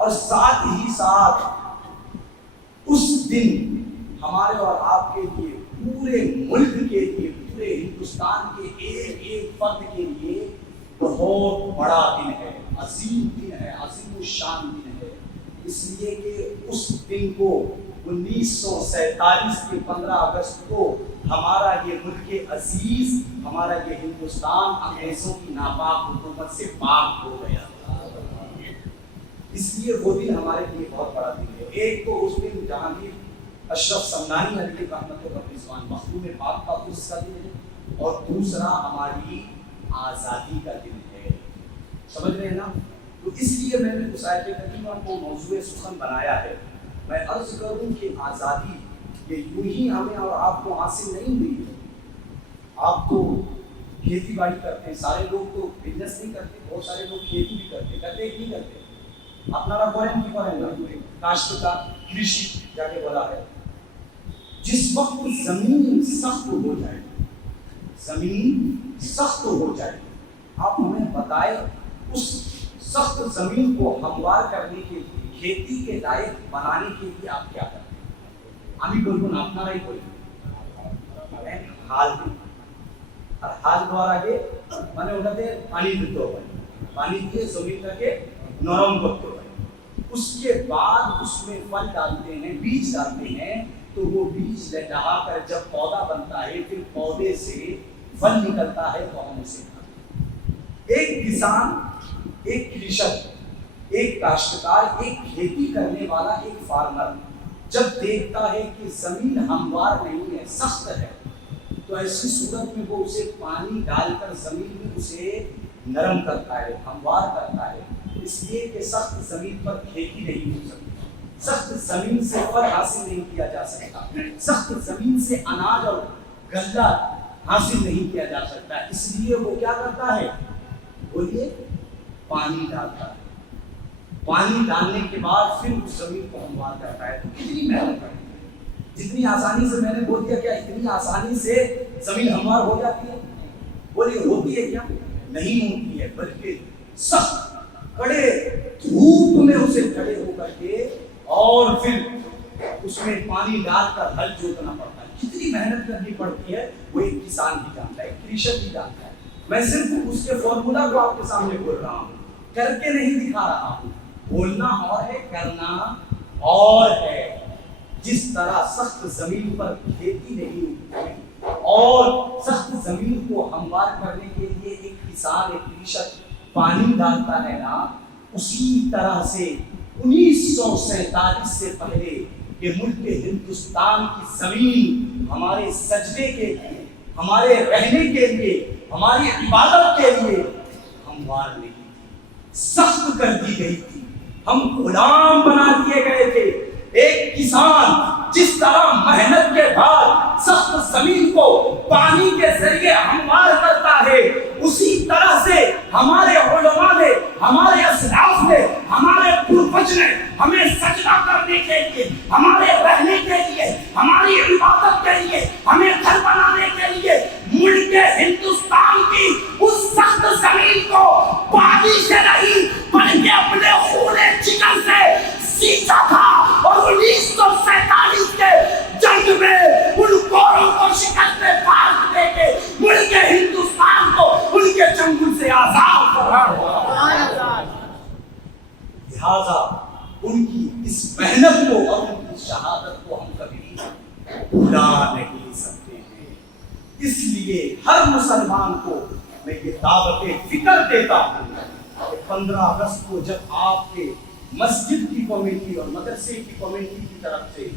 اور ساتھ ہی ساتھ اس دن ہمارے اور آپ کے لیے، پورے ملک کے لیے، پورے ہندوستان کے ایک ایک فرد کے لیے بہت بڑا دن ہے، عظیم دن ہے، عظیم الشان دن ہے۔ اس لیے کہ اس دن کو 1947 کے 15 اگست کو ہمارا یہ ملک عزیز، ہمارا یہ ہندوستان انگریزوں کی ناپاک حکومت سے پاک ہو گیا۔ اس لیے وہ دن ہمارے لیے بہت بڑا دن ہے۔ ایک تو اس دن جہانگیر اشرف سمنانی علیہ رحمۃ اللہ رضوان مخدوم پاک کا اس کا دن ہے، اور دوسرا ہماری آزادی کا دن ہے۔ سمجھ رہے ہیں نا؟ تو اس لیے میں نے اس آیت کریمہ کو موضوع سخن بنایا ہے۔ میں عرض کروں کہ آزادی یہ یوں ہی ہمیں اور آپ کو حاصل نہیں ہوئی ہے۔ آپ تو کھیتی باڑی کرتے ہیں، سارے لوگ تو بزنس نہیں کرتے، بہت سارے لوگ کھیتی بھی کرتے کہ نہیں کرتے؟ اپنا گورن کی کریں کاشتکار کرشی جا کے بولا ہے۔ جس وقت زمین سخت ہو جائے، زمین سخت ہو جائے، آپ ہمیں بتائیں اس سخت زمین کو ہموار کرنے کے لیے، کھیتی کے لائق بنانے کے لیے آپ کیا کرتے ہیں؟ ہمیں بولوں آپ نہ بولیں حال دیں، اور حال دوارا کے مانے انہوں پانی دیتے ہوئے، پانی دیے زمین کر کے نرم کرتے ہوئے، اس کے بعد اس میں پھل ڈالتے ہیں، بیج ڈالتے ہیں، تو وہ بیج لہا کر جب پودا بنتا ہے، پھر پودے سے پھل نکلتا ہے، تو ہم اسے کھاتے ہیں۔ ایک کسان، ایک کرشک، ایک کاشتکار، ایک کھیتی کرنے والا، ایک فارمر جب دیکھتا ہے کہ زمین ہموار نہیں ہے، سخت ہے، تو ایسی صورت میں وہ اسے پانی ڈال کر زمین میں اسے نرم کرتا ہے، ہموار کرتا ہے، اس لیے کہ سخت زمین پر کھیتی نہیں ہو سکتی، سخت زمین سے پھل حاصل نہیں کیا جا سکتا، سخت زمین سے اناج اور غلہ حاصل نہیں کیا جا سکتا، اس لیے وہ کیا کرتا ہے؟ بولیے، پانی ڈالتا ہے۔ پانی ڈالنے کے بعد پھر اس زمین کو ہموار کرتا ہے۔ تو کتنی محنت کرتی ہے، جتنی آسانی سے میں نے بول دیا، کیا اتنی آسانی سے زمین ہموار ہو جاتی ہے؟ بولیے ہوتی ہے کیا؟ نہیں ہوتی ہے، بلکہ سخت کڑے دھوپ میں اسے کھڑے ہو کر کے اور پھر اس میں پانی ڈال کر ہل جوتنا پڑتا ہے۔ کتنی محنت کرنی پڑتی ہے وہ ایک کسان بھی جانتا ہے، ایک کرشک بھی جانتا ہے۔ میں صرف اس کے فارمولا کو آپ کے سامنے بول رہا ہوں، کر کے نہیں دکھا رہا ہوں۔ بولنا اور ہے، کرنا اور ہے۔ جس طرح سخت زمین پر کھیتی نہیں ہوتی اور سخت زمین کو ہموار کرنے کے لیے ایک کسان، ایک کرشک پانی ڈالتا ہے نا، اسی طرح سے 1947 سے پہلے یہ ملک ہندوستان کی زمین ہمارے سجدے کے لیے، ہمارے رہنے کے لیے، ہماری عبادت کے لیے ہموار نہیں تھی، سخت کر دی گئی تھی، ہم غلام بنا دیے گئے تھے۔ ایک کسان جس طرح محنت کے بعد سخت زمین کو پانی کے ذریعے ہموار کرتا ہے، اسی طرح سے ہمارے علماء نے، ہمارے اسلاف نے، ہمارے پروج نے ہمیں سجدہ کرنے کے لیے، ہمارے رہنے کے لیے، ہماری عبادت کے لیے، ہمیں گھر بنانے کے لیے ملک ہندوستان کی اس سخت زمین کو پانی سے نہیں بلکہ اپنے خون جگر سے سیچا تھا، اور 1947 کے جنگ میں ان گوروں کو شکست پار دے کے ملک ہندوستان کو ان کے چنگل سے آزاد کرایا۔ لہذا ان کی اس محنت کو اور ان کی شہادت کو ہم کبھی بھلا نہیں سکتے ہیں۔ اس لیے ہر مسلمان کو میں یہ دعوت فکر دیتا ہوں کہ 15 اگست کو جب آپ کے مسجد کی کمیٹی اور مدرسے کی کمیٹی کی طرف سے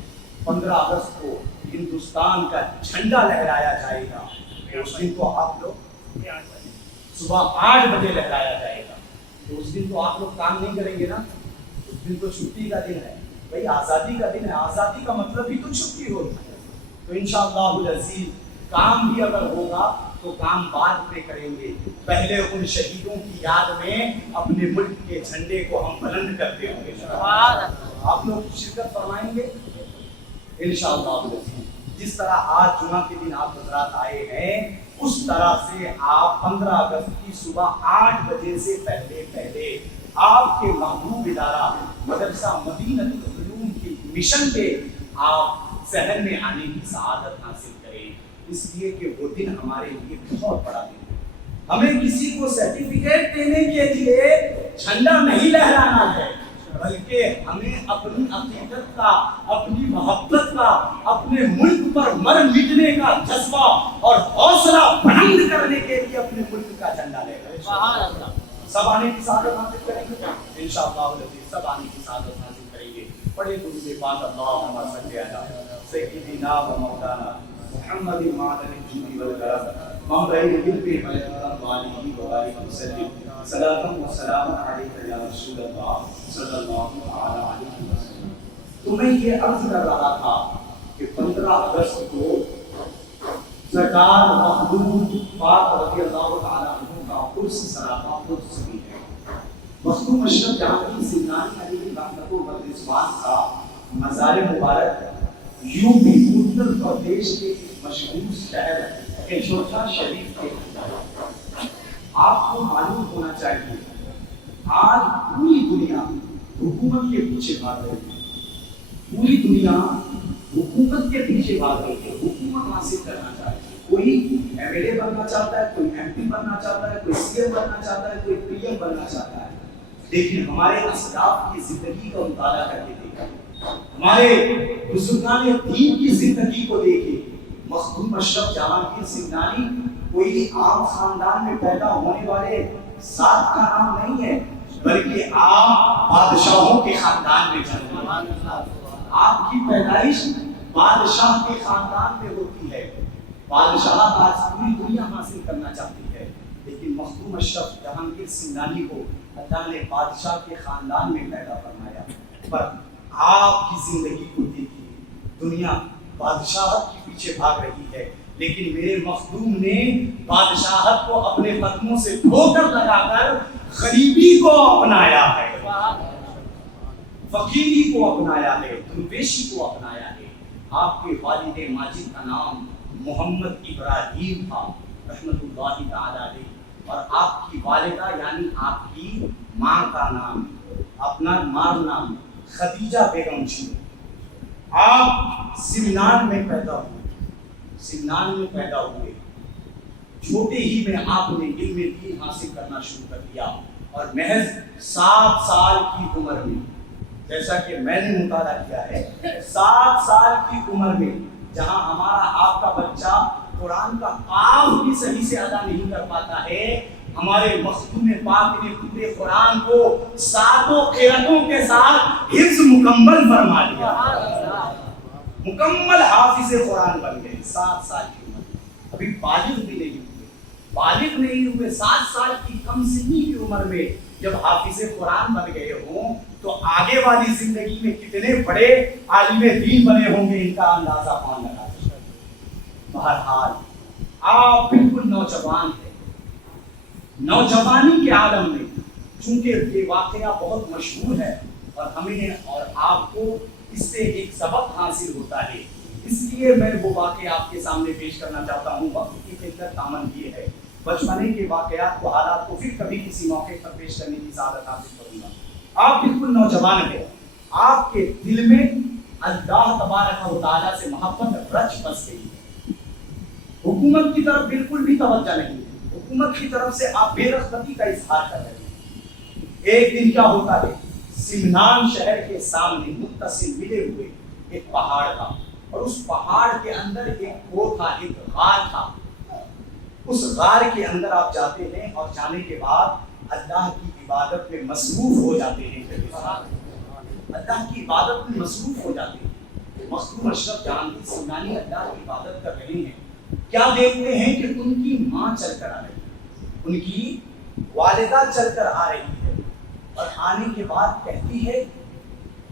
15 اگست کو ہندوستان کا جھنڈا لہرایا جائے گا، اس دن تو آپ لوگ صبح 8 بجے لہرایا جائے گا، تو اس دن تو آپ لوگ کام نہیں کریں گے نا، اس دن تو چھٹی کا دن ہے بھائی، آزادی کا دن ہے، آزادی کا مطلب بھی تو چھٹی ہوتی ہے۔ تو انشاءاللہ العزیز کام بھی اگر ہوگا تو کام بعد میں کریں گے، پہلے ان شہیدوں کی یاد میں اپنے ملک کے جھنڈے کو ہم بلند کرتے ہوں گے۔ آپ لوگ شرکت فرمائیں گے انشاءاللہ۔ جس طرح آج جمعہ کے دن آپ حضرات آئے ہیں، اس طرح سے آپ 15 اگست کی صبح 8 بجے سے پہلے آپ کے محبوب ادارہ مدرسہ مدینۃ العلوم کی مشن کے آپ شہر میں آنے کی سعادت حاصل کریں، اس لیے کہ وہ دن ہمارے لیے بہت بڑا دن ہے۔ ہمیں کسی کو سرٹیفکیٹ دینے کے لیے جھنڈا نہیں لہرانا ہے، بلکہ ہمیں اپنی عقیدت کا، اپنی محبت کا، اپنے ملک پر مر مٹنے کا جذبہ اور حوصلہ بلند کرنے کے لیے اپنے ملک کا جھنڈا لہرانا۔ سب آنے کی سعادت حاصل کریں گے انشاءاللہ العزیز، سب آنے کی سعادت حاصل کریں گے۔ پڑھے درود پاک اللہم صلی علی سیدنا و مولانا محمد معدن الجود والکرم منبع علم والحکمت وآلہ وبارک وسلم صلاۃ و سلام علیک یا رسول اللہ صلی اللہ علیہ وسلم۔ تو میں یہ عرض کر رہا تھا کہ 15 اگست کو سرکار محمود پاک رضی اللہ تعالیٰ عنہ کا قدس سراپا قدس بھی ہے۔ مخدوم اشرف جہانگیر سمنانی علیہ رحمۃ والرضوان کا مزار مبارک یوپی اتر پردیش کے ایک مشہور شہر ایشورچا شریف کے اندر۔ آپ کو معلوم ہونا چاہیے آج پوری دنیا حکومت کے پیچھے بھاگ رہی ہے، پوری دنیا حکومت کے پیچھے بھاگ رہی ہے، حکومت حاصل کرنا چاہتی ہے۔ کوئی ایم ایل اے بننا چاہتا ہے، کوئی ایم پی بننا چاہتا ہے، کوئی سی ایم بننا چاہتا ہے، کوئی پی ایم بننا چاہتا ہے۔ لیکن ہمارے اسلاف کی زندگی کا مطالعہ کر کے دیکھیں، ہمارے بزرگان دین کی زندگی کو دیکھیں۔ مخدوم اشرف جہانگیر سمنانی کوئی عام خاندان میں پیدا ہونے والے ذات کا نام نہیں ہے، بلکہ عام بادشاہوں کے خاندان میں جنم۔ آپ کی پیدائش بادشاہ کے خاندان میں ہوتی ہے۔ بادشاہت آج پوری دنیا حاصل کرنا چاہتی ہے، لیکن مخدوم اشرف جہانگیر سمنانی کو اللہ نے بادشاہ کے خاندان میں پیدا فرمایا۔ پر آپ کی زندگی کو دیکھیے، دنیا بادشاہت کے پیچھے بھاگ رہی ہے، لیکن میرے مخدوم نے بادشاہت کو اپنے قدموں سے ٹھوکر لگا کر غریبی کو اپنایا ہے، فقیری کو اپنایا ہے، درویشی کو اپنایا ہے۔ آپ کے والد ماجد کا نام محمد ابراہیم تھا رحمۃ اللہ تعالی علیہ، اور آپ کی والدہ یعنی آپ کی ماں کا نام، اپنا ماں نام خدیجہ بیگم جی۔ آپ سمنان میں پیدا ہوئے، چھوٹے ہی میں آپ نے علم دین حاصل کرنا شروع کر دیا، اور محض 7 سال کی عمر میں، جیسا کہ میں نے مطالعہ کیا ہے، 7 سال کی عمر میں جہاں ہمارا آپ کا بچہ قرآن کا قاف بھی صحیح سے ادا نہیں کر پاتا ہے، ہمارے مخدوم پاک نے پورے قرآن کو 7 قرأتوں کے ساتھ حفظ مکمل فرما دیا، مکمل حافظ قرآن بن گئے 7 سال کی عمر۔ ابھی بالغ نہیں ہوئے 7 سال کی کم سنی کی عمر میں جب حافظ قرآن بن گئے ہوں تو آگے والی زندگی میں کتنے بڑے عالم دین بنے ہوں گے، ان کا اندازہ کون لگا سکتا ہے۔ بہرحال آپ بالکل نوجوان ہیں، نوجوانی کے عالم میں چونکہ یہ واقعہ بہت مشہور ہے اور ہمیں اور آپ کو اس سے ایک سبق حاصل ہوتا ہے، اس لیے میں وہ واقعہ آپ کے سامنے پیش کرنا چاہتا ہوں۔ وقت کی قلت دامن یہ ہے، بچپنے کے واقعات کو، حالات کو پھر کبھی کسی موقع پر پیش کرنے کی سعادت حاصل کروں گا۔ آپ بالکل نوجوان ہیں، آپ کے دل میں اللہ تبارک و تعالیٰ سے محبت رچ بس گئی ہے، حکومت کی طرف بالکل بھی توجہ نہیں ہے، حکومت کی طرف سے آپ بے رغبتی کا اظہار کر رہے ہیں۔ ایک دن کیا ہوتا ہے، سمنان شہر کے سامنے متصل ملے ہوئے ایک پہاڑ تھا، اور اس پہاڑ کے اندر ایک کنواں تھا، ایک غار تھا۔ اس غار کے اندر آپ جاتے ہیں اور جانے کے بعد اللہ کی عبادت میں مصروف ہو جاتے ہیں، اللہ کی عبادت میں مصروف ہو جاتے ہیں۔ مخدوم اشرف جہانگیر سمنانی اللہ کی عبادت کر رہے ہیں، کیا دیکھتے ہیں کہ ان کی ماں چل کر آ رہی ہے، ان کی والدہ چل کر آ رہی ہے، اور آنے کے بعد کہتی ہے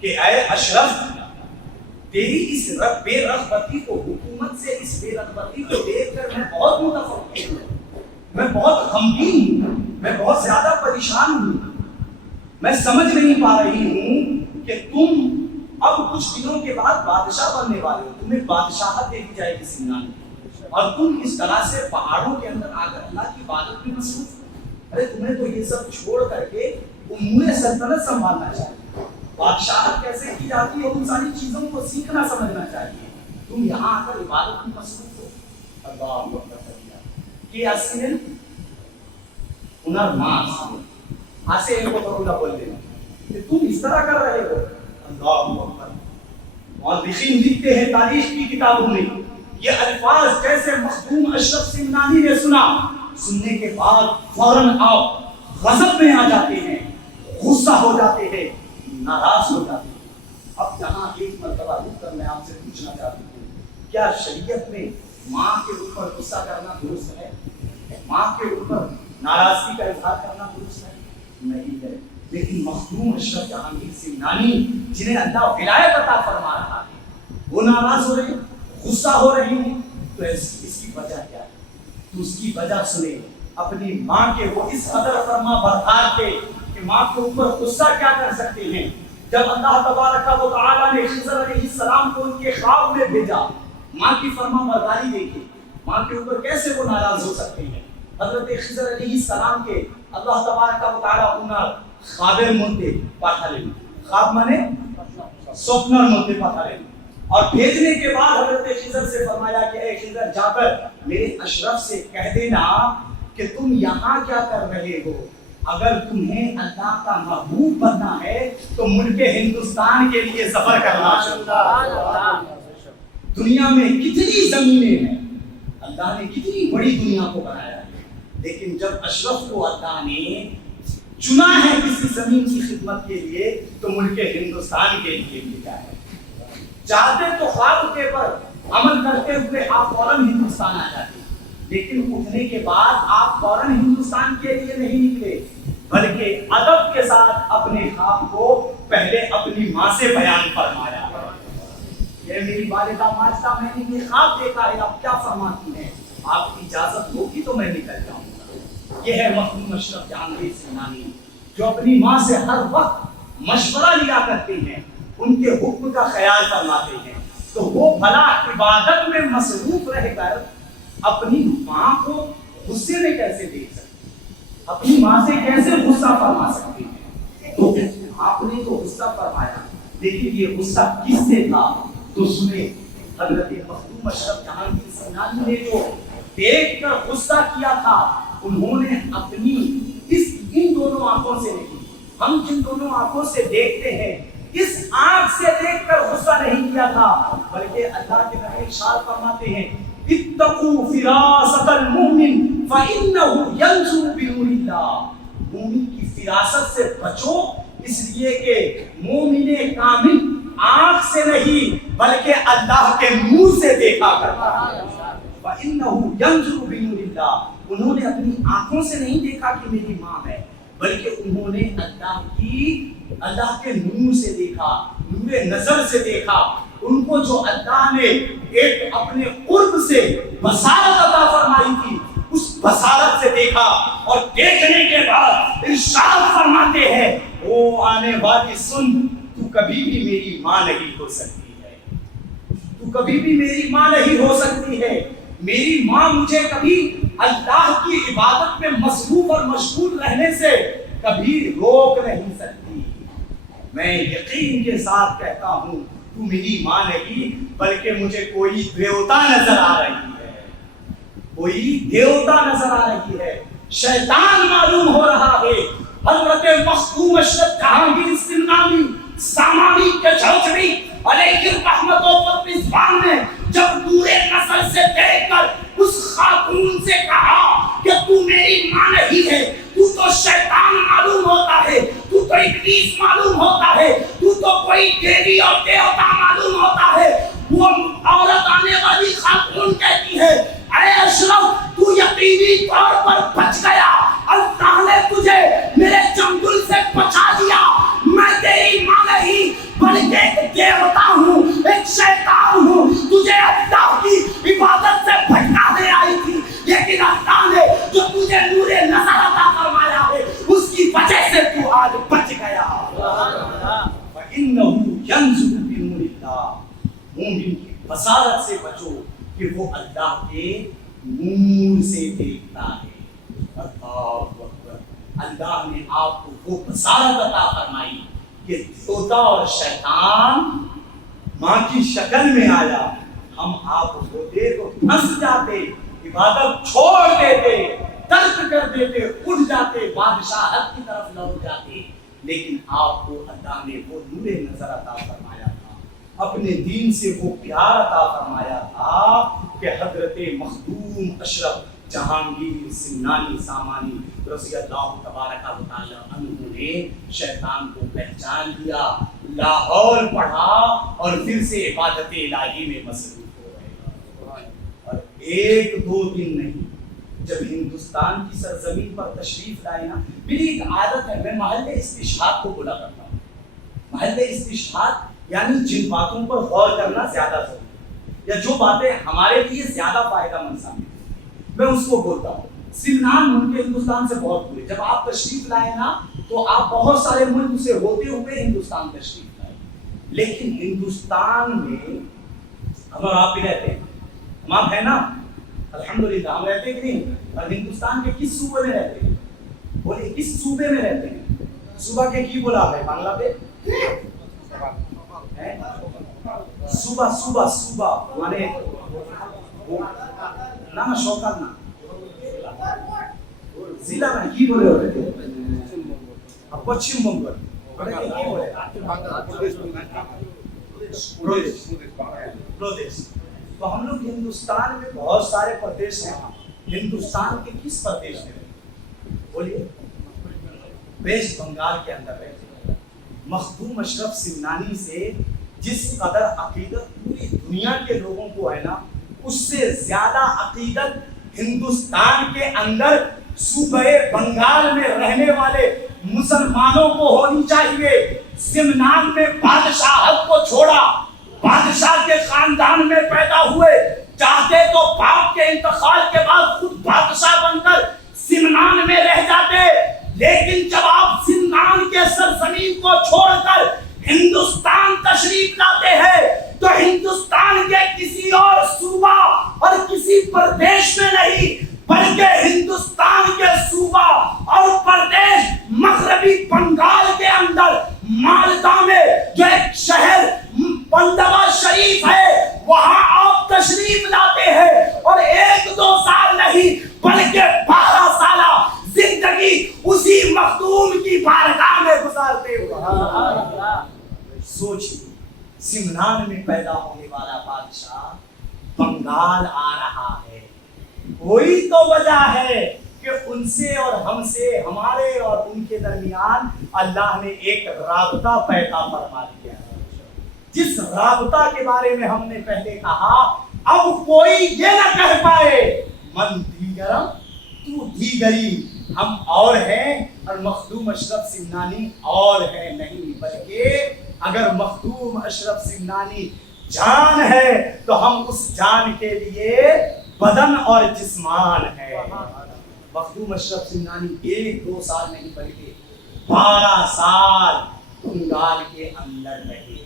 کہ اے اشرف، تیری اس بے رغبتی کو، حکومت سے اس بے رغبتی کو دیکھ کر میں بہت متفق ہوں، میں بہت غمگین ہوں، میں بہت زیادہ پریشان ہوں، میں سمجھ نہیں پا رہی ہوں کہ تم اب کچھ دنوں کے بعد بادشاہ بننے والے ہو، تمہیں بادشاہت دے دی جائے گی سمنان میں، اور تم اس طرح سے پہاڑوں کے اندر آ کر اللہ کی عبادت میں مصروف ہو۔ ارے تمہیں تو یہ سب چھوڑ کر کے امور سلطنت سنبھالنا چاہیے, بادشاہت کیسے کی جاتی ہے ان ساری چیزوں کو سیکھنا سمجھنا چاہیے. تم یہاں آ کر عبادت میں مصروف ہو. اللہ اکبر کہ اسن انر ماس آسے ان کو تھوڑا بول دینا کہ تم اس طرح کر رہے ہو. اللہ اکبر. مؤرخین لکھتے ہیں تاریخ کی کتابوں میں یہ الفاظ جیسے مخدوم اشرف سمنانی نے سنا, سننے کے بعد فوراً آپ غضب میں آ جاتے ہیں, غصہ ہو جاتے ہیں, ناراض ہو جاتے ہیں. اب یہاں ایک مرتبہ رک کر میں آپ سے پوچھنا چاہتی ہوں, کیا شریعت میں ماں کے اوپر غصہ کرنا درست ہے؟ ماں کے اوپر ناراضگی کا اظہار کرنا درست ہے؟ نہیں ہے. لیکن مخدوم اشرف جہانگیر سمنانی جنہیں اللہ ولایت عطا فرما رہا ہے وہ ناراض ہو رہے ہیں, غصہ ہو رہی ہیں, تو اس کی وجہ کیا ہے؟ تو اس کی وجہ سنے. اپنی ماں کے وہ اس قدر فرما بردار تھے کہ ماں کے اوپر غصہ کیا کر سکتے ہیں. جب اللہ تبارک و تعالی نے خضر علیہ السلام کو ان کے خواب میں بھیجا, ماں کی فرما برداری دیکھی, ماں کے اوپر کیسے وہ ناراض ہو سکتے ہیں. حضرت خضر علیہ السلام کے اللہ تبارک و تعالی انہاں خوابের মধ্যে পাঠালেন. خواب মানে স্বপ্নের মধ্যে পাঠালেন اور بھیجنے کے بعد حضرت خضر سے فرمایا کہ اے خضر جا کر میرے اشرف سے کہہ دینا کہ تم یہاں کیا کر رہے ہو. اگر تمہیں اللہ کا محبوب بننا ہے تو ملک ہندوستان کے لیے سفر کرنا چاہیے. دنیا میں کتنی زمینیں ہیں, اللہ نے کتنی بڑی دنیا کو بنایا ہے, لیکن جب اشرف کو اللہ نے چنا ہے کسی زمین کی خدمت کے لیے تو ملک ہندوستان کے لیے بھیجا ہے. چاہتے تو خواب کے پر عمل کرتے ہوئے آپ فوراً ہندوستان آ جاتے, لیکن اٹھنے کے بعد آپ فوراً ہندوستان کے لیے نہیں نکلے, بلکہ ادب کے ساتھ اپنے خواب کو پہلے اپنی ماں سے بیان فرمایا. یہ میری والدہ ماجدہ, میں نے یہ خواب دیکھا ہے, آپ کیا فرماتی ہیں؟ آپ کی اجازت ہوگی تو میں نکل جاؤں گا. یہ ہے مخدوم اشرف جہانگیر سمنانی جو اپنی ماں سے ہر وقت مشورہ لیا کرتے ہیں, ان کے حکم کا خیال فرماتے ہیں. تو وہ بھلا عبادت میں مصروف رہ کر اپنی ماں کو غصے میں کیسے دیکھ سکتے ہیں, اپنی ماں سے کیسے غصہ فرما سکتے ہیں؟ تو آپ نے تو غصہ فرمایا, لیکن یہ غصہ کس سے تھا؟ تو سنیں, حضرت مخدوم اشرف جہانگیر سمنانی نے جو دیکھ کر غصہ کیا تھا, انہوں نے اپنی ان دونوں آنکھوں سے نہیں, ہم جن دونوں آنکھوں سے دیکھتے ہیں اس آنکھ سے دیکھ کر غصہ نہیں کیا تھا, بلکہ اللہ کے نبی ارشاد فرماتے ہیں اتقوا فراست المؤمن فانه ينظر بنور اللہ. مومن کی فراست سے بچو, اس لیے کہ مومن کامل آنکھ سے نہیں بلکہ اللہ کے نور سے دیکھا کرتا ہے. فانه ينظر بنور اللہ. انہوں نے اپنی آنکھوں سے نہیں دیکھا کہ میری ماں ہے, بلکہ انہوں نے اللہ کے نور سے دیکھا, نور نظر سے دیکھا. ان کو جو اللہ نے ایک اپنے قرب سے بصارت عطا فرمائی تھی, اس بصارت سے دیکھا, اور دیکھنے کے بعد ارشاد فرماتے ہیں او آنے والی سن, تو کبھی بھی میری ماں نہیں ہو سکتی ہے, تو کبھی بھی میری ماں نہیں ہو سکتی ہے. میری ماں مجھے کبھی اللہ کی عبادت میں مصروف اور مشغول رہنے سے کبھی روک نہیں سکتی. میں یقین کے ساتھ کہتا ہوں تو میری ماں نہیں بلکہ مجھے کوئی دیوتا نظر آ رہی ہے, کوئی دیوتا نظر آ رہی ہے, شیطان معلوم ہو رہا ہے. حضرت مخدوم اشرف جہانگیر سمنانی سامانی کے چوچڑی علیہ الرحمت و رضوان نے جب نور نظر سے دیکھ کر اس خاتون سے کہا کہ تو میری ماں نہیں ہے, تو شیطان معلوم ہوتا ہے, تو ابلیس معلوم ہوتا ہے, تو کوئی دیوی اور دیوتا معلوم ہوتا ہے. وہ عورت آنے والی خاتون کہتی ہے اے اشرف تو یقینی طور پر بچ گیا, اللہ نے تجھے میرے چنگل سے بچا دیا. میں تیری ماں نہیں بلکہ ایک دیوتا ہوں, ایک شیطان ہوں, تجھے اللہ کی عبادت سے بھٹکانے آئی تھی, لیکن اللہ نے جو تجھے نور نظر عطا فرمایا ہے اس کی وجہ سے تو آج بچ گیا. فَإِنَّهُ يَنظُرُ بِنُورِ اللَّهِ. مومن کی بصارت سے بچو کہ وہ اللہ کے نور سے دیکھتا ہے. اللہ اکبر. اللہ نے آپ کو وہ بصارت عطا فرمائی کہ دیوتا اور شیطان ماں کی شکل میں آیا، ہم آپ ہوتے تو پھنس جاتے، عبادت چھوڑ دیتے، ترک کر دیتے، اٹھ جاتے، بادشاہت کی طرف لوٹ جاتے، لیکن آپ کو اللہ نے وہ نور نظر عطا فرمایا تھا، اپنے دین سے وہ پیار عطا فرمایا تھا کہ حضرت مخدوم اشرف جہانگیر سمنانی سامانی رضی اللہ تبارک و تعالی عنہ نے شیطان کو پہچان لیا، لاہور پڑھا اور پھر سے عبادت الہی میں مصروف ہو گئے۔ اور ایک دو دن نہیں، جب ہندوستان کی سرزمین پر تشریف لائے نا، میری ایک عادت ہے، میں محل استشہاد کو بولا کرتا ہوں۔ محل استشہاد یعنی جن باتوں پر غور کرنا زیادہ ضروری ہے، یا جو باتیں ہمارے لیے زیادہ فائدہ مند ثابت ہوتی ہیں، میں اس کو بولتا ہوں۔ سمنان ملک ہندوستان سے بہت دور ہے، جب آپ تشریف لائے نا تو آپ بہت سارے ملک سے ہوتے ہوئے ہندوستان تشریف لائے، لیکن ہندوستان میں ہم اور آپ بھی رہتے ہیں، ہم آپ ہیں نا، الحمدللہ ہم رہتے کہ نہیں؟ اور ہندوستان کے کس صوبے میں رہتے ہیں؟ بولے کس صوبے میں رہتے ہیں؟ صوبہ کے کی بولا ہے بنگلہ دیش؟ صوبہ صوبہ صوبہ مانے نہ شوکت نہ ضلع میں کی بولے ہوتے ہیں؟ پچھم بنگال پردیش۔ تو ہم لوگ ہندوستان میں بہت سارے پردیش ہیں، ہندوستان کے کس پردیش میں رہتے؟ بولیے ویسٹ بنگال کے اندر رہتے ہیں۔ مخدوم اشرف سمنانی سے جس قدر عقیدت پوری دنیا کے لوگوں کو ہے نا، اس سے زیادہ عقیدت ہندوستان کے اندر صوبہ بنگال میں رہنے والے مسلمانوں کو ہونی چاہیے۔ سمنان میں بادشاہت کو چھوڑا، بادشاہ کے خاندان میں پیدا ہوئے، چاہتے تو باپ کے انتقال کے بعد خود بادشاہ بن کر سمنان میں رہ جاتے، لیکن جب آپ سمنان کے سرزمین کو چھوڑ کر ہندوستان تشریف لاتے ہیں تو ہندوستان کے کسی اور صوبہ اور کسی پردیش میں نہیں، بلکہ ہندوستان کے صوبہ اور پردیش مغربی بنگال کے اندر مالدہ میں جو ایک شہر پندوا شریف ہے، وہاں آپ تشریف لاتے ہیں اور ایک دو سال نہیں بلکہ 12 سالہ زندگی اسی مخدوم کی بارگاہ میں گزارتے ہوئے۔ سوچیے، سمنان میں پیدا ہونے والا بادشاہ بنگال آ رہا ہے، کوئی تو وجہ ہے کہ ان سے اور ہم سے، ہمارے اور ان کے درمیان اللہ نے ایک رابطہ پیدا فرما دیا ہے، جس رابطہ کے بارے میں ہم نے پہلے کہا، اب کوئی یہ نہ کہہ پائے من دیگرم تو دیگری، ہم اور ہیں اور مخدوم اشرف سمنانی اور ہے نہیں، بلکہ اگر مخدوم اشرف سمنانی جان ہے تو ہم اس جان کے لیے بدن اور جسمان ہے۔ مخدوم اشرف سمنانی 1-2 سال نہیں بلکہ 12 سال بنگال کے اندر رہے۔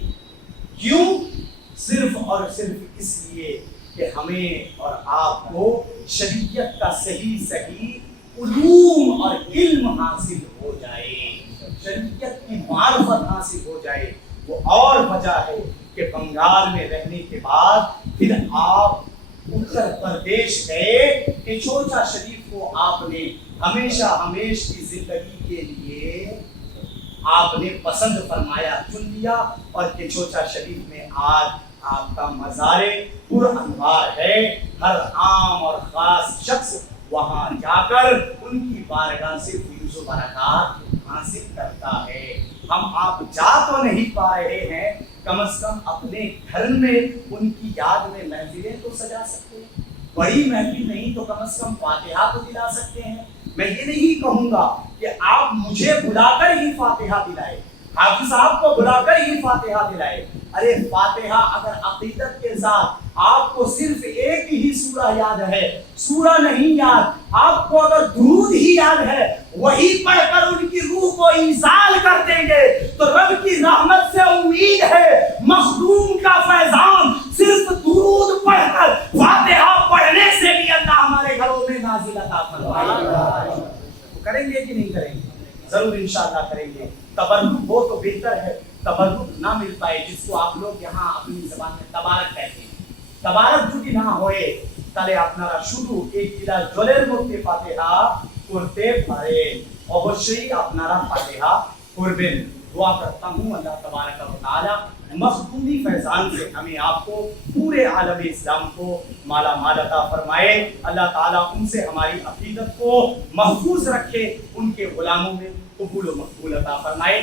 کیوں؟ صرف اور صرف اس لیے کہ ہمیں اور آپ کو شریعت کا صحیح علوم اور علم حاصل ہو جائے، شریعت کی معرفت حاصل ہو جائے۔ وہ اور وجہ ہے کہ بنگال میں رہنے کے بعد پھر آپ اتر پردیش گئے، کچوچا شریف کو آپ نے ہمیشہ کی زندگی کے لیے آپ نے پسند فرمایا، چن لیا، اور کچوچا شریف میں آج آپ کا مزار پر انوار ہے۔ ہر عام اور خاص شخص وہاں جا کر ان کی بارگاہ سے فیض و برکات حاصل کرتا ہے۔ ہم آپ جا تو نہیں پا رہے ہیں، کم از کم اپنے گھر میں ان کی یاد میں محفلیں تو سجا سکتے ہیں، بڑی محفل نہیں تو کم از کم فاتحہ تو دلا سکتے ہیں۔ میں یہ نہیں کہوں گا کہ آپ مجھے بلا کر ہی فاتحہ دلائے، حافظ صاحب کو بلا کر ہی فاتحہ دلائے۔ ارے فاتحہ اگر عقیدت کے ساتھ آپ کو صرف ایک ہی سورہ یاد ہے، سورہ نہیں یاد، آپ کو اگر درود ہی یاد ہے، وہی پڑھ کر ان کی روح کو انزال کر دیں گے تو رب کی رحمت سے امید ہے مخدوم کا فیضان صرف درود پڑھ کر، فاتحہ پڑھنے سے بھی اللہ ہمارے گھروں میں نازل عطا فرمائے گا۔ کریں گے کہ نہیں کریں گے؟ ضرور انشاءاللہ کریں گے. تبرک ہو تو بہتر ہے, تبرک نہ مل پائے جس کو آپ لوگ یہاں اپنی زبان میں تبارک کہتے ہیں. تبارک যদি না হয় তাহলে আপনারা শুধু এই গিলাস জলের মধ্যে ফাতিহা করতে পারেন. অবশ্যই আপনারা ফাতিহা করবেন. دعا کرتا ہوں اللہ تبارک و تعالی مخدومی فیضان سے ہمیں آپ کو پورے عالم اسلام کو مالا مال عطا فرمائے. اللہ تعالیٰ ان سے ہماری عقیدت کو محفوظ رکھے, ان کے غلاموں میں قبول و مقبول عطا فرمائے.